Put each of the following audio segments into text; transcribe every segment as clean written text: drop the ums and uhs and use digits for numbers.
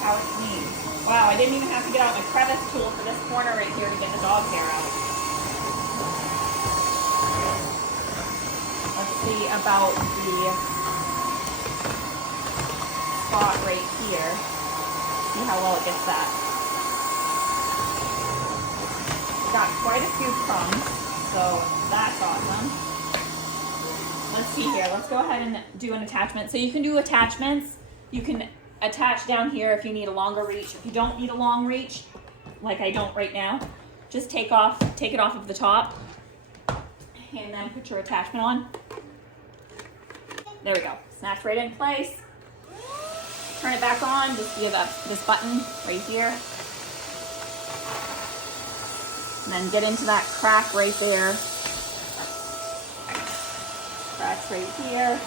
how it cleans. Wow, I didn't even have to get out my crevice tool for this corner right here to get the dog hair out. Let's see about the spot right here. See how well it gets that. Got quite a few crumbs, so that's awesome. Let's see here. Let's go ahead and do an attachment. So you can do attachments. You can attach down here if you need a longer reach. If you don't need a long reach, like I don't right now, just take it off of the top and then put your attachment on. There we go. Snaps right in place. Turn it back on, just via this button right here. And then get into that crack right there. Cracks right here.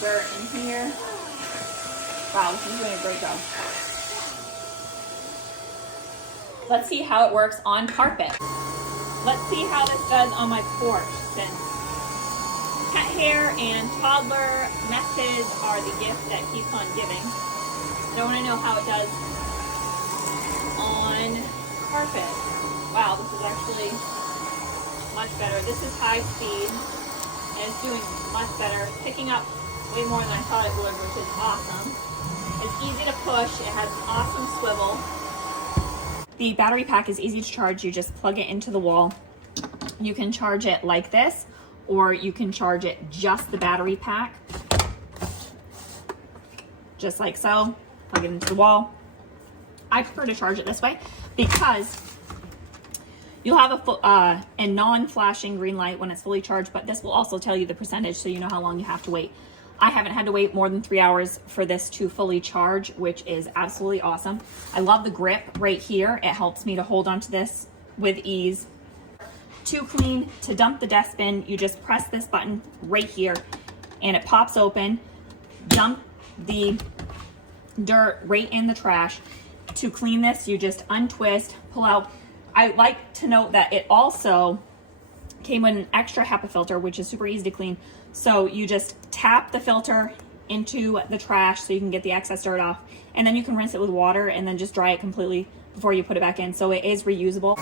Dirt in here. Wow, this is doing a great job. Let's see how it works on carpet. Let's see how this does on my porch, since pet hair and toddler messes are the gift that keeps on giving. I want to know how it does on carpet. Wow, this is actually much better. This is high speed and it's doing much better, picking up way more than I thought it would, which is awesome. It's easy to push. It has an awesome swivel. The battery pack is easy to charge. You just plug it into the wall. You can charge it like this, or you can charge it just the battery pack, just like so. Plug it into the wall. I prefer to charge it this way because you'll have a non-flashing green light when it's fully charged, but this will also tell you the percentage so you know how long you have to wait. I haven't had to wait more than 3 hours for this to fully charge, which is absolutely awesome. I love the grip right here. It helps me to hold onto this with ease. To clean, to dump the desk bin, you just press this button right here and it pops open. Dump the dirt right in the trash. To clean this, you just untwist, pull out. I like to note that it also came with an extra HEPA filter, which is super easy to clean. So you just tap the filter into the trash so you can get the excess dirt off, and then you can rinse it with water and then just dry it completely before you put it back in. So it is reusable.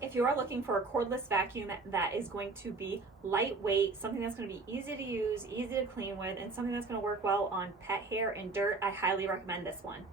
If you are looking for a cordless vacuum that is going to be lightweight, something that's going to be easy to use, easy to clean with, and something that's going to work well on pet hair and dirt, I highly recommend this one.